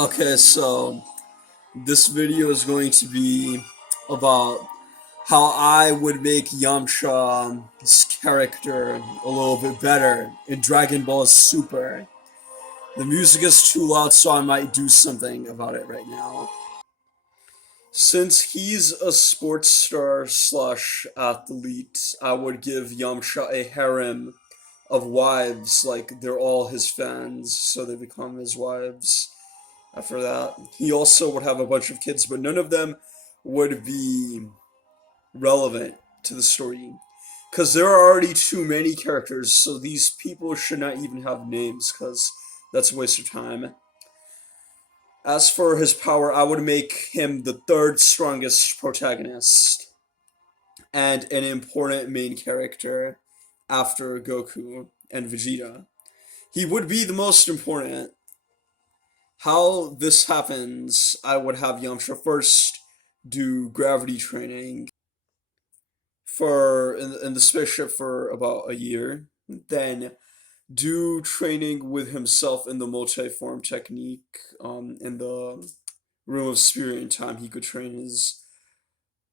Okay, so this video is going to be about how I would make Yamcha's character a little bit better in Dragon Ball Super. The music is too loud, so I might do something about it right now. Since he's a sports star slash athlete, I would give Yamcha a harem of wives, like they're all his fans, so they become his wives. After that, he also would have a bunch of kids, but none of them would be relevant to the story. Because there are already too many characters, so these people should not even have names, because that's a waste of time. As for his power, I would make him the third strongest protagonist and an important main character after Goku and Vegeta. He would be the most important. How this happens, I would have Yamcha first do gravity training in the spaceship for about a year, then do training with himself in the multi-form technique. In the room of spirit and time, he could train his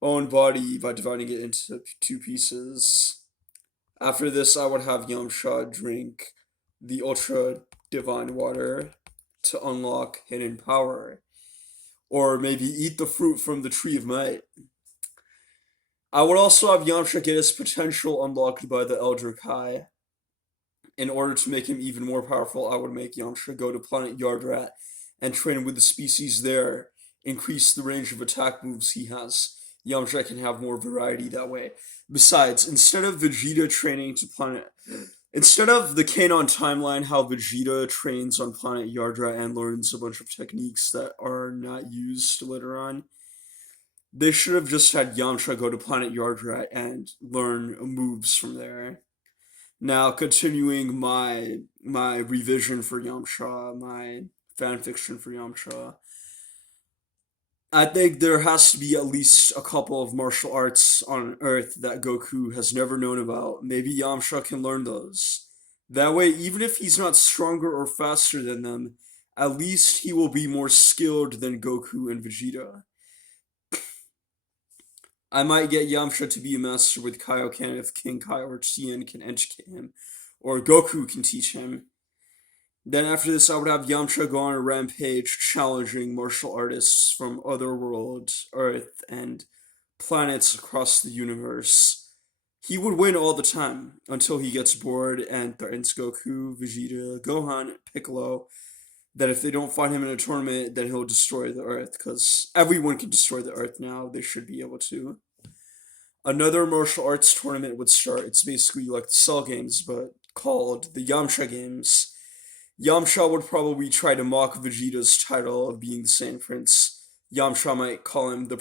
own body by dividing it into two pieces. After this, I would have Yamcha drink the ultra divine water to unlock hidden power, or maybe eat the fruit from the tree of might. I would also have Yamcha get his potential unlocked by the Elder Kai. In order to make him even more powerful, I would make Yamcha go to planet Yardrat and train with the species there, increase the range of attack moves he has. Yamcha can have more variety that way. Besides, instead of the Kanon timeline, how Vegeta trains on planet Yardrat and learns a bunch of techniques that are not used later on, they should have just had Yamcha go to planet Yardrat and learn moves from there. Now, continuing my revision for Yamcha, my fanfiction for Yamcha, I think there has to be at least a couple of martial arts on Earth that Goku has never known about. Maybe Yamcha can learn those. That way, even if he's not stronger or faster than them, at least he will be more skilled than Goku and Vegeta. I might get Yamcha to be a master with Kaioken if King Kai or Tien can educate him, or Goku can teach him. Then after this, I would have Yamcha go on a rampage challenging martial artists from other worlds, Earth, and planets across the universe. He would win all the time until he gets bored and threatens Goku, Vegeta, Gohan, Piccolo that if they don't fight him in a tournament, then he'll destroy the Earth, because everyone can destroy the Earth now. They should be able to. Another martial arts tournament would start. It's basically like the Cell Games, but called the Yamcha Games. Yamcha would probably try to mock Vegeta's title of being the Saiyan Prince. Yamcha might call him the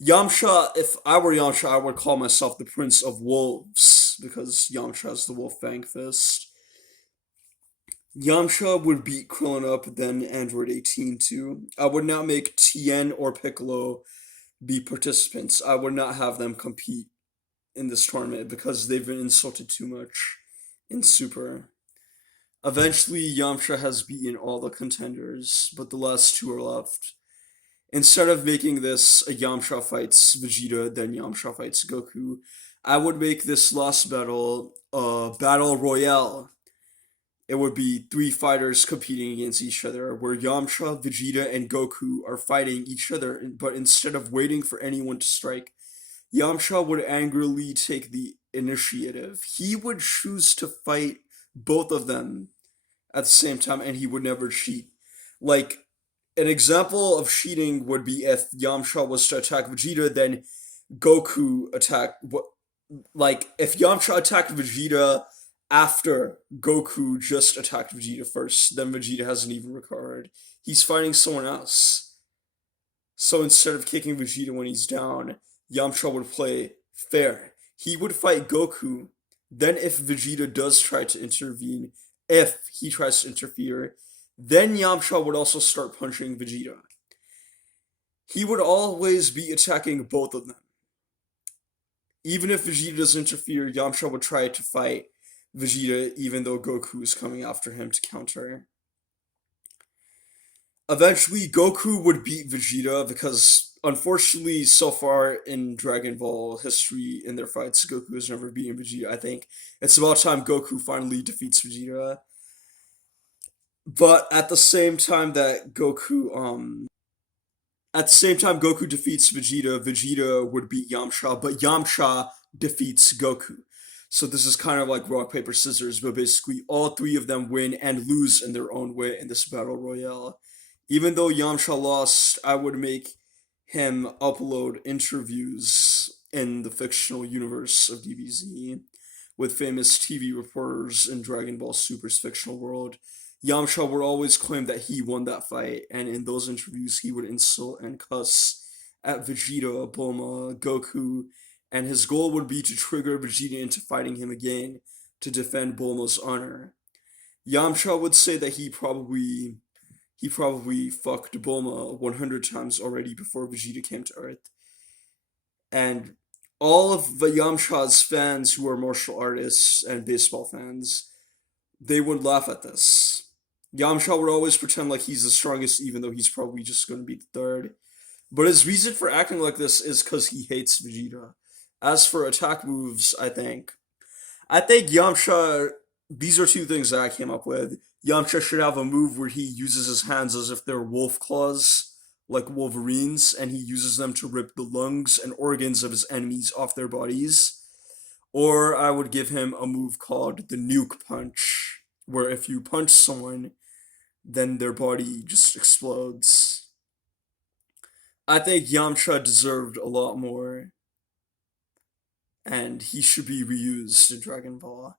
Yamcha. If I were Yamcha, I would call myself the Prince of Wolves because Yamcha has the Wolf Fang Fist. Yamcha would beat Krillin up, then Android 18 too. I would not make Tien or Piccolo be participants. I would not have them compete in this tournament because they've been insulted too much in Super. Eventually, Yamcha has beaten all the contenders, but the last two are left. Instead of making this a Yamcha fights Vegeta, then Yamcha fights Goku, I would make this last battle a battle royale. It would be three fighters competing against each other, where Yamcha, Vegeta, and Goku are fighting each other, but instead of waiting for anyone to strike, Yamcha would angrily take the initiative. He would choose to fight both of them at the same time, and he would never cheat. Like, an example of cheating would be if Yamcha was to attack Vegeta, then Goku attack. Like, if Yamcha attacked Vegeta after Goku just attacked Vegeta first, then Vegeta hasn't even recovered. He's fighting someone else. So instead of kicking Vegeta when he's down, Yamcha would play fair. He would fight Goku. Then, if Vegeta does try to intervene, if he tries to interfere, then Yamcha would also start punching Vegeta. He would always be attacking both of them. Even if Vegeta does interfere, Yamcha would try to fight Vegeta even though Goku is coming after him to counter. Eventually, Goku would beat Vegeta because, unfortunately, so far in Dragon Ball history, in their fights, Goku has never beaten Vegeta. I think it's about time Goku finally defeats Vegeta. But at the same time Goku defeats Vegeta, Vegeta would beat Yamcha, but Yamcha defeats Goku. So this is kind of like rock, paper, scissors, but basically all three of them win and lose in their own way in this battle royale. Even though Yamcha lost, I would make him upload interviews in the fictional universe of DBZ with famous TV reporters in Dragon Ball Super's fictional world. Yamcha would always claim that he won that fight, and in those interviews, he would insult and cuss at Vegeta, Bulma, Goku, and his goal would be to trigger Vegeta into fighting him again to defend Bulma's honor. Yamcha would say that he probably fucked Bulma 100 times already before Vegeta came to Earth. And all of the Yamcha's fans who are martial artists and baseball fans, they would laugh at this. Yamcha would always pretend like he's the strongest, even though he's probably just going to be the third. But his reason for acting like this is because he hates Vegeta. As for attack moves, I think Yamcha. These are two things that I came up with. Yamcha should have a move where he uses his hands as if they're wolf claws, like Wolverines, and he uses them to rip the lungs and organs of his enemies off their bodies. Or I would give him a move called the nuke punch, where if you punch someone, then their body just explodes. I think Yamcha deserved a lot more, and he should be reused in Dragon Ball.